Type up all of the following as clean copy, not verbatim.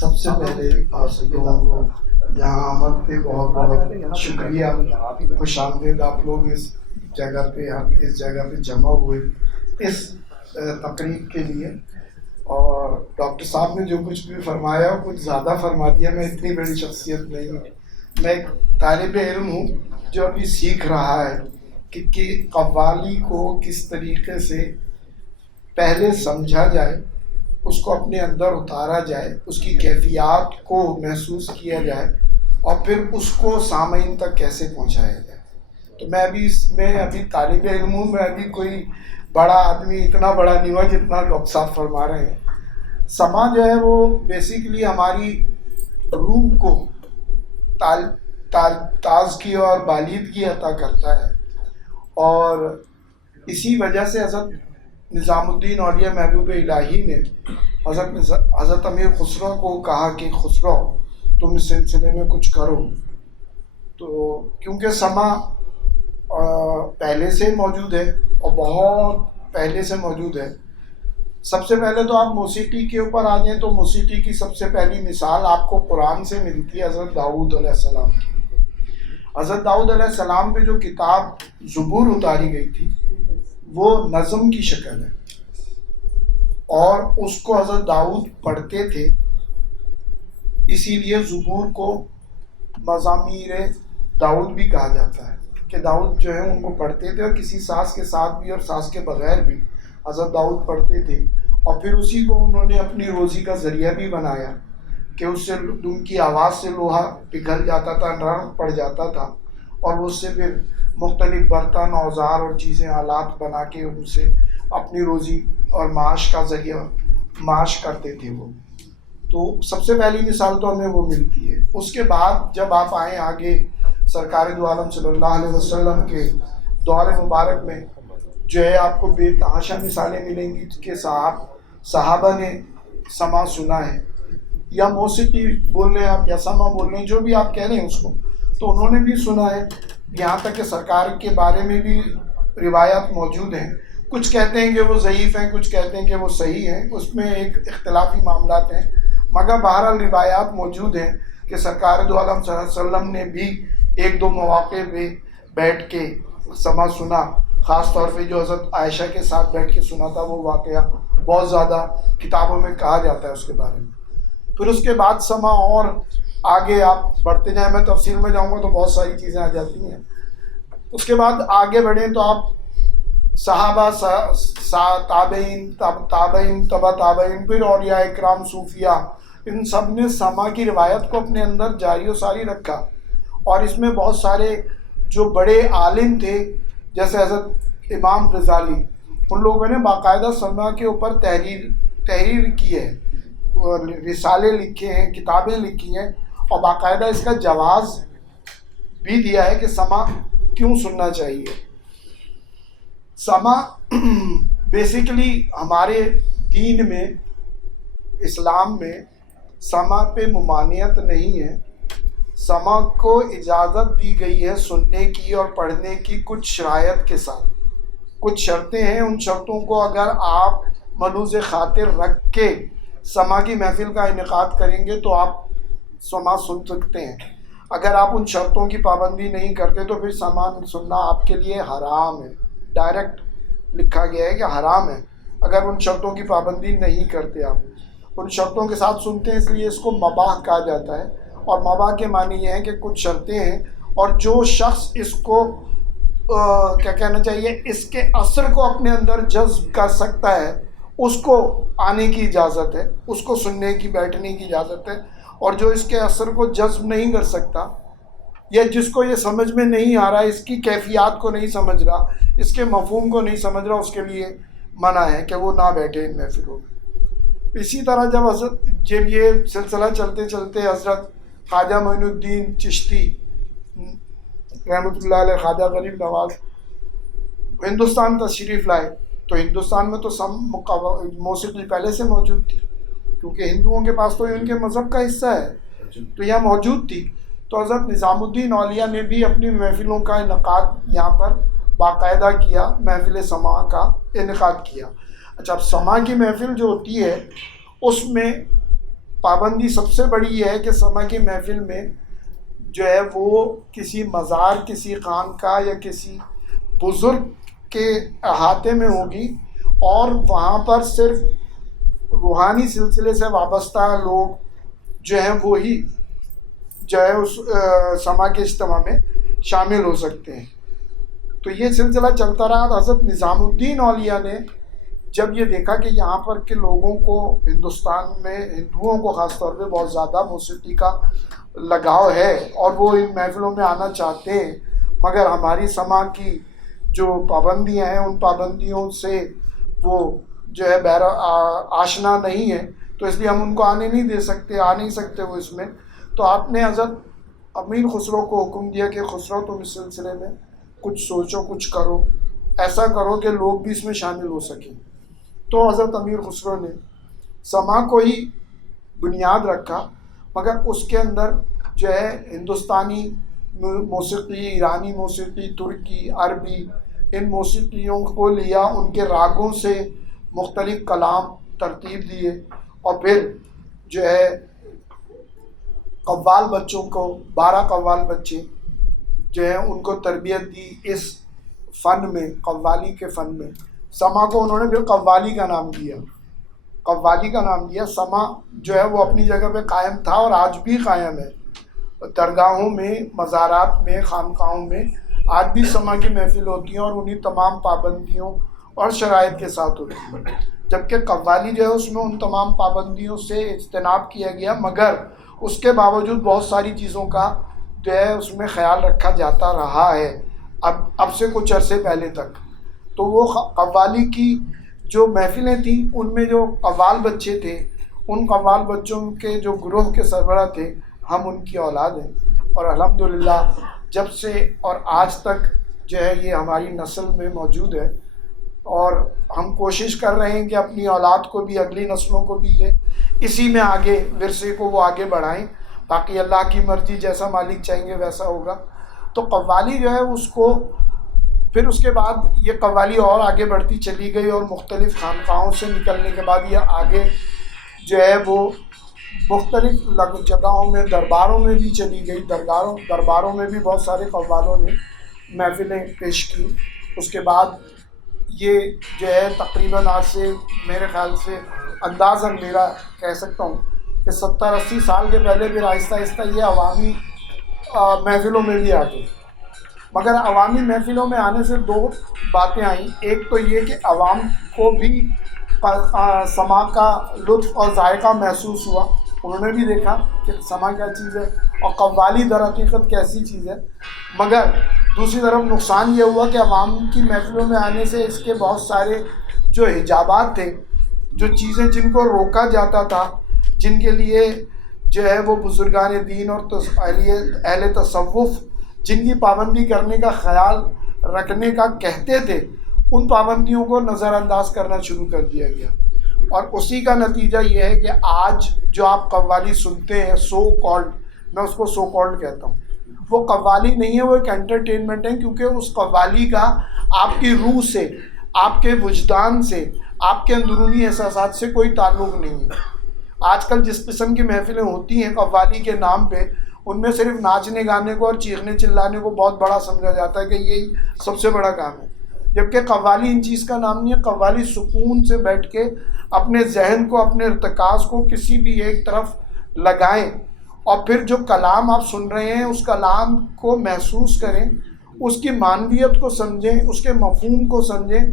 سب سے پہلے آپ سیدوں کو یہاں آمد پہ بہت بہت شکریہ. خوش آمدید آپ لوگ اس جگہ پہ جمع ہوئے اس تقریب کے لیے. اور ڈاکٹر صاحب نے جو کچھ بھی فرمایا کچھ زیادہ فرما دیا. میں اتنی بڑی شخصیت نہیں ہوں, میں ایک طالب علم ہوں جو ابھی سیکھ رہا ہے کہ قوالی کو کس طریقے سے پہلے سمجھا جائے, اس کو اپنے اندر اتارا جائے, اس کی کیفیات کو محسوس کیا جائے اور پھر اس کو سامعین تک کیسے پہنچایا جائے. تو میں ابھی طالب علم ہوں, میں ابھی کوئی بڑا آدمی اتنا بڑا نہیں ہوا جتنا ڈاکٹر صاحب فرما رہے ہیں. سما جو ہے وہ بیسیکلی ہماری روح کو تازگی اور بالیدگی عطا کرتا ہے, اور اسی وجہ سے حضرت نظام الدین اولیاء محبوب الہی نے حضرت امیر خسرو کو کہا کہ خسرو تم اس سلسلے میں کچھ کرو. تو کیونکہ سما پہلے سے موجود ہے اور بہت پہلے سے موجود ہے. سب سے پہلے تو آپ موسیقی کے اوپر آ جائیں تو موسیقی کی سب سے پہلی مثال آپ کو قرآن سے ملتی ہے, حضرت داؤد علیہ السلام کی. حضرت داؤد علیہ السلام پہ جو کتاب زبور اتاری گئی تھی وہ نظم کی شکل ہے, اور اس کو حضرت داؤد پڑھتے تھے, اسی لیے زبور کو مزامیر داؤد بھی کہا جاتا ہے کہ داؤد جو ہے ان کو پڑھتے تھے, اور کسی ساز کے ساتھ بھی اور ساز کے بغیر بھی حضرت داؤد پڑھتے تھے. اور پھر اسی کو انہوں نے اپنی روزی کا ذریعہ بھی بنایا کہ اس سے ان کی آواز سے لوہا پگھل جاتا تھا, نرم پڑ جاتا تھا, اور اس سے پھر مختلف برتن, اوزار اور چیزیں, آلات بنا کے ان سے اپنی روزی اور معاش کا ذریعہ معاش کرتے تھے وہ. تو سب سے پہلی مثال تو ہمیں وہ ملتی ہے. اس کے بعد جب آپ آئیں آگے سرکار دو عالم صلی اللہ علیہ وسلم کے دور مبارک میں جو ہے آپ کو بے تحاشا مثالیں ملیں گی کہ صحابہ نے سما سنا ہے, یا موسیقی بول رہے ہیں آپ یا سما بول رہے ہیں, جو بھی آپ کہہ رہے ہیں اس کو, تو انہوں نے بھی سنا ہے. یہاں تک کہ سرکار کے بارے میں بھی روایات موجود ہیں. کچھ کہتے ہیں کہ وہ ضعیف ہیں, کچھ کہتے ہیں کہ وہ صحیح ہیں, اس میں ایک اختلافی معاملات ہیں, مگر بہرحال روایات موجود ہیں کہ سرکار دو عالم صلی اللہ علیہ وسلم نے بھی ایک دو مواقع پہ بیٹھ کے سما سنا. خاص طور پہ جو حضرت عائشہ کے ساتھ بیٹھ کے سنا تھا وہ واقعہ بہت زیادہ کتابوں میں کہا جاتا ہے اس کے بارے میں. پھر اس کے بعد سما اور آگے آپ بڑھتے جائیں, میں تفصیل میں جاؤں گا تو بہت ساری چیزیں آ جاتی ہیں. اس کے بعد آگے بڑھیں تو آپ صحابہ, تابعین, تابعین تبع تابعین, پھر اولیاء اکرام, صوفیاء, ان سب نے سما کی روایت کو اپنے اندر جاری و ساری رکھا. اور اس میں بہت سارے جو بڑے عالم تھے جیسے حضرت امام غزالی, ان لوگوں نے باقاعدہ سما کے اوپر تحریر کی ہے, رسالے لکھے ہیں, کتابیں لکھی ہیں, اور باقاعدہ اس کا جواز بھی دیا ہے کہ سما کیوں سننا چاہیے. سما بیسیکلی ہمارے دین میں, اسلام میں سما پہ ممانعت نہیں ہے. سما کو اجازت دی گئی ہے سننے کی اور پڑھنے کی کچھ شرائط کے ساتھ. کچھ شرطیں ہیں, ان شرطوں کو اگر آپ ملحوظ خاطر رکھ کے سما کی محفل کا انعقاد کریں گے تو آپ سما سن سکتے ہیں. اگر آپ ان شرطوں کی پابندی نہیں کرتے تو پھر سما سننا آپ کے لیے حرام ہے. ڈائریکٹ لکھا گیا ہے کہ حرام ہے اگر ان شرطوں کی پابندی نہیں کرتے. آپ ان شرطوں کے ساتھ سنتے ہیں, اس لیے اس کو مباح کہا جاتا ہے. اور مباح کے معنی یہ ہے کہ کچھ شرطیں ہیں, اور جو شخص اس کو کیا کہنا چاہیے, اس کے اثر کو اپنے اندر جذب کر سکتا ہے اس کو آنے کی اجازت ہے, اس کو سننے کی, بیٹھنے کی اجازت ہے. اور جو اس کے اثر کو جذب نہیں کر سکتا, یا جس کو یہ سمجھ میں نہیں آ رہا, اس کی کیفیات کو نہیں سمجھ رہا, اس کے مفہوم کو نہیں سمجھ رہا, اس کے لیے منع ہے کہ وہ نہ بیٹھے ان محفلوں میں. اسی طرح جب یہ سلسلہ چلتے چلتے حضرت خواجہ معین الدین چشتی رحمۃ اللہ علیہ, خواجہ غریب نواز ہندوستان تشریف لائے, تو ہندوستان میں تو موسیقی پہلے سے موجود تھی, کیونکہ ہندوؤں کے پاس تو ان کے مذہب کا حصہ ہے, تو یہاں موجود تھی. تو حضرت نظام الدین اولیاء نے بھی اپنی محفلوں کا انعقاد یہاں پر باقاعدہ کیا, محفل سما کا انعقاد کیا. اچھا, اب سما کی محفل جو ہوتی ہے اس میں پابندی سب سے بڑی یہ ہے کہ سما کی محفل میں جو ہے وہ کسی مزار، کسی خانقاہ یا کسی بزرگ کے احاطے میں ہوگی، اور وہاں پر صرف روحانی سلسلے سے وابستہ لوگ جو ہیں وہی جو ہے اس سما کے اجتماع میں شامل ہو سکتے ہیں۔ تو یہ سلسلہ چلتا رہا۔ حضرت نظام الدین اولیاء نے جب یہ دیکھا کہ یہاں پر کے لوگوں کو، ہندوستان میں ہندوؤں کو خاص طور پہ بہت زیادہ موسیقی کا لگاؤ ہے اور وہ ان محفلوں میں آنا چاہتے ہیں، مگر ہماری سما کی جو پابندیاں ہیں ان پابندیوں سے وہ جو ہے آشنا نہیں ہے، تو اس لیے ہم ان کو آنے نہیں دے سکتے، آ نہیں سکتے وہ اس میں۔ تو آپ نے حضرت امیر خسرو کو حکم دیا کہ خسرو تم اس سلسلے میں کچھ سوچو، کچھ کرو، ایسا کرو کہ لوگ بھی اس میں شامل ہو سکیں۔ تو حضرت امیر خسرو نے سما کو ہی بنیاد رکھا، مگر اس کے اندر جو ہے ہندوستانی موسیقی، ایرانی موسیقی، ترکی، عربی، ان موسیقیوں کو لیا، ان کے راگوں سے مختلف کلام ترتیب دیے، اور پھر جو ہے قوال بچوں کو، 12 قوال بچے جو ہیں ان کو تربیت دی اس فن میں، قوالی کے فن میں۔ سما کو انہوں نے پھر قوالی کا نام دیا، قوالی کا نام دیا۔ سما جو ہے وہ اپنی جگہ پہ قائم تھا اور آج بھی قائم ہے، درگاہوں میں، مزارات میں، خانقاہوں میں آج بھی سما کی محفل ہوتی ہیں اور انہی تمام پابندیوں اور شرائط کے ساتھ ہوتی ہیں۔ جبکہ قوالی جو ہے اس میں ان تمام پابندیوں سے اجتناب کیا گیا، مگر اس کے باوجود بہت ساری چیزوں کا جو ہے اس میں خیال رکھا جاتا رہا ہے اب سے کچھ عرصے پہلے تک۔ تو وہ قوالی کی جو محفلیں تھیں ان میں جو قوال بچے تھے، ان قوال بچوں کے جو گروہ کے سربراہ تھے، ہم ان کی اولاد ہیں، اور الحمدللہ جب سے اور آج تک جو ہے یہ ہماری نسل میں موجود ہے، اور ہم کوشش کر رہے ہیں کہ اپنی اولاد کو بھی، اگلی نسلوں کو بھی یہ اسی میں آگے ورثے کو وہ آگے بڑھائیں، باقی اللہ کی مرضی، جیسا مالک چاہیں گے ویسا ہوگا۔ تو قوالی جو ہے اس کو پھر اس کے بعد یہ قوالی اور آگے بڑھتی چلی گئی، اور مختلف خانقاہوں سے نکلنے کے بعد یہ آگے جو ہے وہ مختلف جگہوں میں، درباروں میں بھی چلی گئی۔ درباروں میں بھی بہت سارے قوالوں نے محفلیں پیش کی۔ اس کے بعد یہ جو ہے تقریباً آج سے میرے خیال سے اندازاً میرا کہہ سکتا ہوں کہ 70-80 سال کے پہلے پھر آہستہ آہستہ یہ عوامی محفلوں میں بھی آ گئی۔ مگر عوامی محفلوں میں آنے سے 2 باتیں آئیں۔ ایک تو یہ کہ عوام کو بھی سما کا لطف اور ذائقہ محسوس ہوا، انہوں نے بھی دیکھا کہ سما کیا چیز ہے اور قوالی در حقیقت کیسی چیز ہے۔ مگر دوسری طرف نقصان یہ ہوا کہ عوام کی محفلوں میں آنے سے اس کے بہت سارے جو حجابات تھے، جو چیزیں جن کو روکا جاتا تھا، جن کے لیے جو ہے وہ بزرگان دین اور اہل تصوف جن کی پابندی کرنے کا خیال رکھنے کا کہتے تھے، ان پابندیوں کو نظر انداز کرنا شروع کر دیا گیا، اور اسی کا نتیجہ یہ ہے کہ آج جو آپ قوالی سنتے ہیں، سو کالڈ، میں اس کو سو کالڈ کہتا ہوں، وہ قوالی نہیں ہے، وہ ایک انٹرٹینمنٹ ہے، کیونکہ اس قوالی کا آپ کی روح سے، آپ کے وجدان سے، آپ کے اندرونی احساسات سے کوئی تعلق نہیں ہے۔ آج کل جس قسم کی محفلیں ہوتی ہیں قوالی کے نام پہ، ان میں صرف ناچنے گانے کو اور چیخنے چلانے کو بہت بڑا سمجھا جاتا ہے کہ یہی سب سے بڑا کام ہے، جبکہ قوالی ان چیز کا نام نہیں ہے۔ قوالی سکون سے بیٹھ کے اپنے ذہن کو، اپنے ارتکاز کو کسی بھی ایک طرف لگائیں، اور پھر جو کلام آپ سن رہے ہیں اس کلام کو محسوس کریں، اس کی معنویت کو سمجھیں، اس کے مفہوم کو سمجھیں،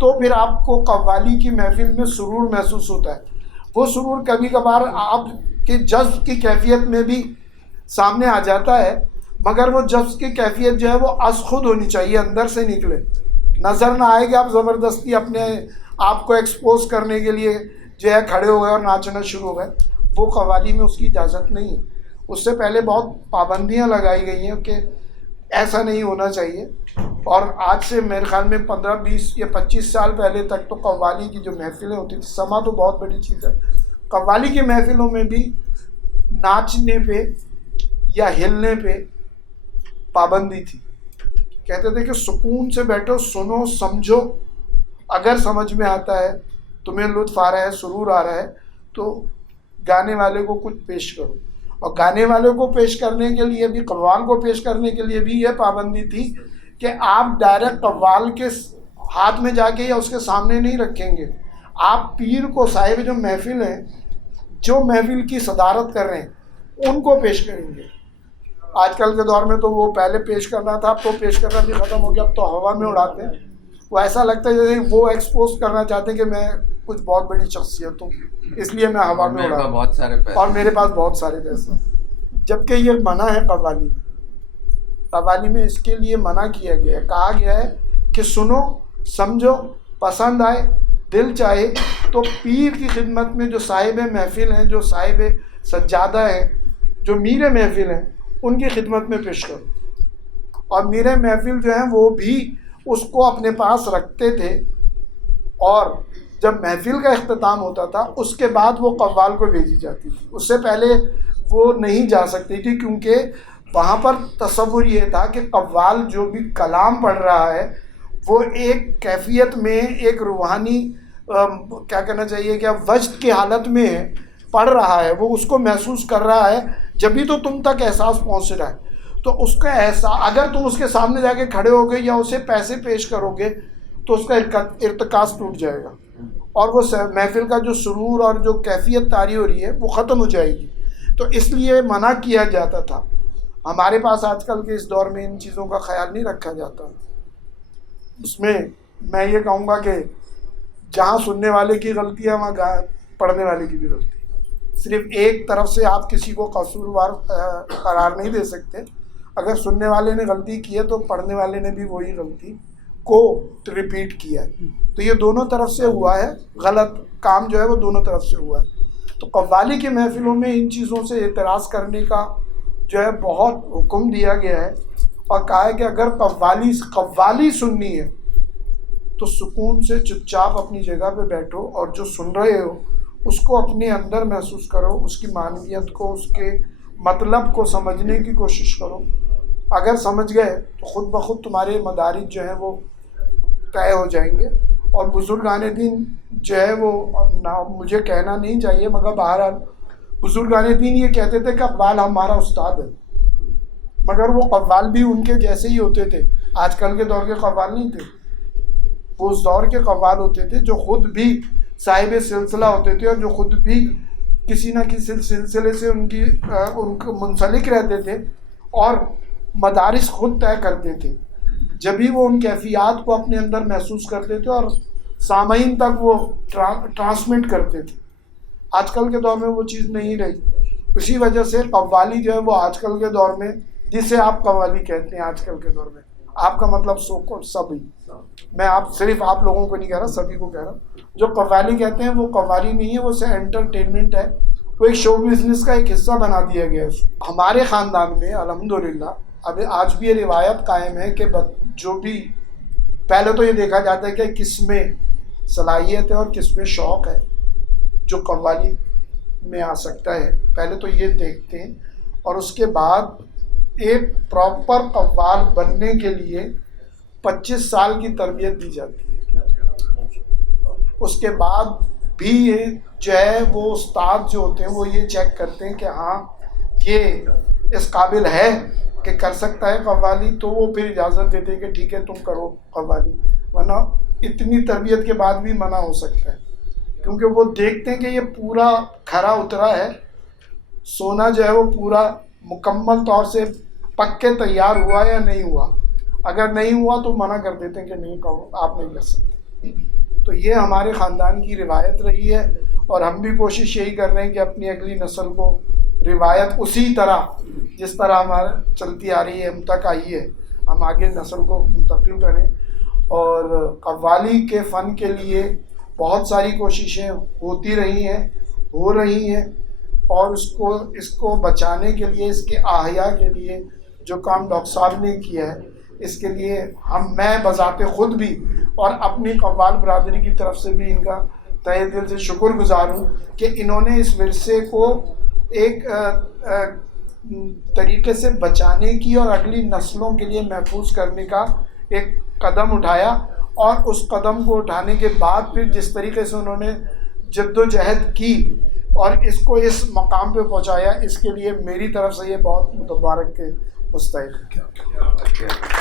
تو پھر آپ کو قوالی کی محفل میں سرور محسوس ہوتا ہے۔ وہ سرور کبھی کبھار آپ کے جذب کی کیفیت میں بھی سامنے آ جاتا ہے، مگر وہ جذب کی کیفیت جو ہے وہ از خود ہونی چاہیے، اندر سے نکلے، نظر نہ آئے کہ آپ زبردستی اپنے آپ کو ایکسپوز کرنے کے لیے جو ہے کھڑے ہو گئے اور ناچنا شروع ہو گئے۔ وہ قوالی میں اس کی اجازت نہیں ہے۔ اس سے پہلے بہت پابندیاں لگائی گئی ہیں کہ ایسا نہیں ہونا چاہیے، اور آج سے میرے خیال میں 15، 20 یا 25 سال پہلے تک تو قوالی کی جو محفلیں ہوتی تھیں، سما تو بہت بڑی چیز ہے، قوالی کی محفلوں میں بھی ناچنے پہ یا ہلنے پہ پابندی تھی۔ کہتے تھے کہ سکون سے بیٹھو، سنو، سمجھو، اگر سمجھ میں آتا ہے، تمہیں لطف آ رہا ہے، سرور آ رہا ہے، تو گانے والے کو کچھ پیش کرو. اور گانے والے کو پیش کرنے کے لیے بھی، قوال کو پیش کرنے کے لیے بھی یہ پابندی تھی کہ آپ ڈائریکٹ قوال کے ہاتھ میں جا کے یا اس کے سامنے نہیں رکھیں گے. آپ پیر کو، صاحب جو محفل ہیں، جو محفل کی صدارت کر رہے ہیں، ان کو پیش کریں گے. آج کل کے دور میں تو وہ پہلے پیش کرنا تھا، اب تو پیش کرنا بھی ختم ہو گیا، اب تو ہوا میں اڑاتے ہیں. وہ ایسا لگتا ہے جیسے وہ ایکسپوز کرنا چاہتے ہیں کہ میں کچھ بہت بڑی شخصیت ہوں، اس لیے میں ہوا میں اڑا بہت سارے پیسے اور میرے پاس بہت سارے پیسے. جبکہ یہ منع ہے قوالی میں. قوالی میں اس کے لیے منع کیا گیا ہے، کہا گیا ہے کہ سنو، سمجھو، پسند آئے، دل چاہے تو پیر کی خدمت میں جو صاحب محفل ہیں، جو صاحب سجادہ ہیں، جو میر محفل ہیں، ان کی خدمت میں پیش کرو. اور میر محفل جو ہیں وہ بھی اس کو اپنے پاس رکھتے تھے، اور جب محفل کا اختتام ہوتا تھا اس کے بعد وہ قوال کو بھیجی جاتی تھی. اس سے پہلے وہ نہیں جا سکتی تھی، کیونکہ وہاں پر تصور یہ تھا کہ قوال جو بھی کلام پڑھ رہا ہے وہ ایک کیفیت میں، ایک روحانی کیا کہنا چاہیے کہ وجد کی حالت میں پڑھ رہا ہے، وہ اس کو محسوس کر رہا ہے، جبھی تو تم تک احساس پہنچ رہا ہے. تو اس کا احساس، اگر تم اس کے سامنے جا کے کھڑے ہو گے یا اسے پیسے پیش کرو گے تو اس کا ارتکاز ٹوٹ جائے گا، اور وہ محفل کا جو سرور اور جو کیفیت طاری ہو رہی ہے وہ ختم ہو جائے گی. تو اس لیے منع کیا جاتا تھا. ہمارے پاس آج کل کے اس دور میں ان چیزوں کا خیال نہیں رکھا جاتا. اس میں میں یہ کہوں گا کہ جہاں سننے والے کی غلطی ہے وہاں پڑھنے والے کی بھی غلطی ہے. صرف ایک طرف سے آپ کسی کو قصوروار قرار نہیں دے سکتے. اگر سننے والے نے غلطی کی ہے تو پڑھنے والے نے بھی وہی غلطی کو ریپیٹ کیا ہے. تو یہ دونوں طرف سے ہوا ہے، غلط کام جو ہے وہ دونوں طرف سے ہوا ہے. تو قوالی کی محفلوں میں ان چیزوں سے اعتراض کرنے کا جو ہے بہت حکم دیا گیا ہے، اور کہا ہے کہ اگر قوالی سننی ہے تو سکون سے چپ چاپ اپنی جگہ پہ بیٹھو، اور جو سن رہے ہو اس کو اپنے اندر محسوس کرو، اس کی معنویت کو، اس کے مطلب کو سمجھنے کی کوشش کرو. اگر سمجھ گئے تو خود بخود تمہارے مدارج جو ہیں وہ طے ہو جائیں گے. اور بزرگان دین جو ہے وہ مجھے کہنا نہیں چاہیے، مگر بہرحال بزرگان دین یہ کہتے تھے کہ قوال ہمارا استاد ہے، مگر وہ قوال بھی ان کے جیسے ہی ہوتے تھے. آج کل کے دور کے قوال نہیں تھے، وہ اس دور کے قوال ہوتے تھے جو خود بھی صاحب سلسلہ ہوتے تھے، اور جو خود بھی کسی نہ کسی سلسلے سے ان کو منسلک رہتے تھے، اور مدارس خود طے کرتے تھے. جبھی وہ ان کیفیات کو اپنے اندر محسوس کرتے تھے اور سامعین تک وہ ٹرانسمٹ کرتے تھے. آج کل کے دور میں وہ چیز نہیں رہی. اسی وجہ سے قوالی جو ہے وہ آج کل کے دور میں، جسے آپ قوالی کہتے ہیں آج کل کے دور میں، آپ کا مطلب سبھی، میں صرف آپ لوگوں کو نہیں کہہ رہا، سبھی کو کہہ رہا ہوں. جو قوالی کہتے ہیں وہ قوالی نہیں ہے، وہ صرف انٹرٹینمنٹ ہے، وہ ایک شو بزنس کا ایک حصہ بنا دیا گیا ہے. ہمارے خاندان میں الحمدللہ اب آج بھی یہ روایت قائم ہے کہ جو بھی، پہلے تو یہ دیکھا جاتا ہے کہ کس میں صلاحیت ہے اور کس میں شوق ہے جو قوالی میں آ سکتا ہے، پہلے تو یہ دیکھتے ہیں. اور اس کے بعد ایک پراپر قوال بننے کے لیے 25 سال کی تربیت دی جاتی ہے. اس کے بعد بھی یہ جو ہے وہ استاد جو ہوتے ہیں وہ یہ چیک کرتے ہیں کہ ہاں یہ اس قابل ہے کہ کر سکتا ہے قوالی، تو وہ پھر اجازت دیتے ہیں کہ ٹھیک ہے تم کرو قوالی. ورنہ اتنی تربیت کے بعد بھی منع ہو سکتا ہے، کیونکہ وہ دیکھتے ہیں کہ یہ پورا کھرا اترا ہے، سونا جو ہے وہ پورا مکمل طور سے پک کے تیار ہوا یا نہیں ہوا. اگر نہیں ہوا تو منع کر دیتے ہیں کہ نہیں کرو، آپ نہیں کر سکتے. تو یہ ہمارے خاندان کی روایت رہی ہے، اور ہم بھی کوشش یہی کر رہے ہیں کہ اپنی اگلی نسل کو روایت اسی طرح جس طرح ہمارا چلتی آ رہی ہے، ہم تک آئی ہے، ہم آگے نسل کو منتقل کریں. اور قوالی کے فن کے لیے بہت ساری کوششیں ہوتی رہی ہیں، ہو رہی ہیں، اور اس کو بچانے کے لیے، اس کے احیاء کے لیے جو کام ڈاکٹر صاحب نے کیا ہے، اس کے لیے میں بذات خود بھی اور اپنی قوال برادری کی طرف سے بھی ان کا تہہ دل سے شکر گزار ہوں کہ انہوں نے اس ورثے کو ایک طریقے سے بچانے کی اور اگلی نسلوں کے لیے محفوظ کرنے کا ایک قدم اٹھایا. اور اس قدم کو اٹھانے کے بعد پھر جس طریقے سے انہوں نے جد و جہد کی اور اس کو اس مقام پہ پہنچایا، اس کے لیے میری طرف سے یہ بہت مبارک کے مستحق ہے.